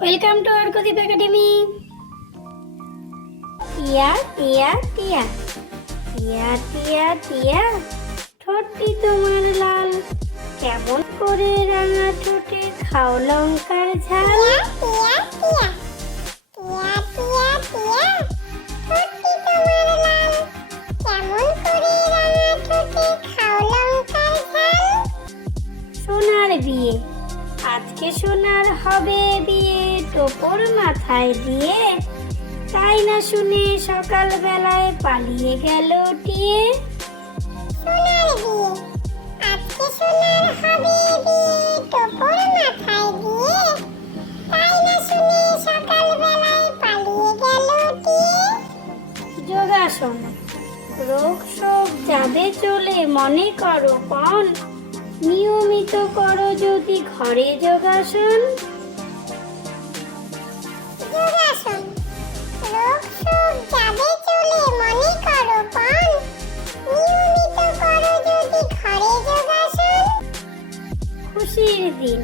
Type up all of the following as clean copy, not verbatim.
Welcome to ArkoDeep Academy. Tiya Tiya Tiya, Tiya Tiya Tiya, ঠোঁটটি তোমার লাল, কেমন করে রাঙা ঠোঁটে খাও লঙ্কার ঝাল। টিয়া টিয়া টিয়া টিয়া টিয়া, ঠোঁটটি তোমার লাল, কেমন করে রাঙা ঠোঁটে খাও লঙ্কার ঝাল। সোনার বিয়ে, আজকে সোনার হবে বিয়ে, টোপর মাথায় দিয়ে, তাই না শুনে সকাল বেলায় পালিয়ে গেল টিয়ে। সোনার বিয়ে, আজকে সোনার হবে বিয়ে, টোপর মাথায় দিয়ে, তাই না শুনে সকাল বেলায় পালিয়ে গেল টিয়ে। যোগাসন, রোগ শোক যাবে চলে, মনে করো পণ, নিয়মিত করো যদি ঘরে যোগাসন। যোগাসন, রোগ শোক যাবে চলে, মনে করো পণ, নিয়মিত করো যদি ঘরে যোগাসন। খুশির দিন,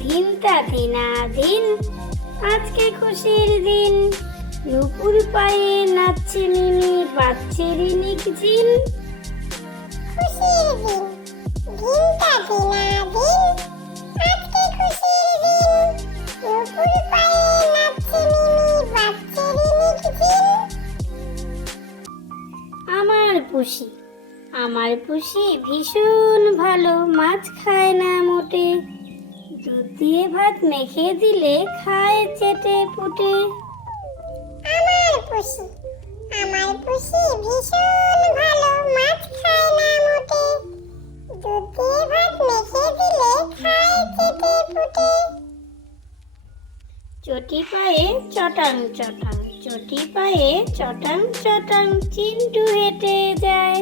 দিনটা দিনাদিন, আজকে খুশির দিন, নুপুর পায়ে নাচছে মিনি, বাজছে রিনিক জিন। খুশির দিন, দিনটা দিনাদিন, আজকে খুশির দিন, নুপুর পায়ে নাচছে মিমি, বাজছে রিনিক জিন। আমার পুষি ভীষণ ভালো, মাছ খায় না মোটে, দুধ দিয়ে ভাত মেখে দিলে খায় চেটে পুটে। আমার পুষি ভীষণ ভালো, মাছ খায় না মোটে, দুধ দিয়ে ভাত মেখে দিলে খায় চেটে পুটে। চটি পায়ে চটাং চটাং, চটি পায়ে চটাং চটাং, চিন্টু হেঁটে যায়,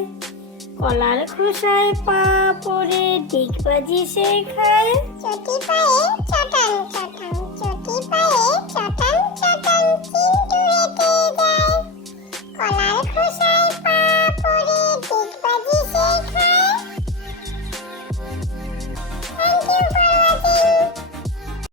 কলার খোসায় পা পড়ে ডিগবাজি সে খায়। চটি পায়ে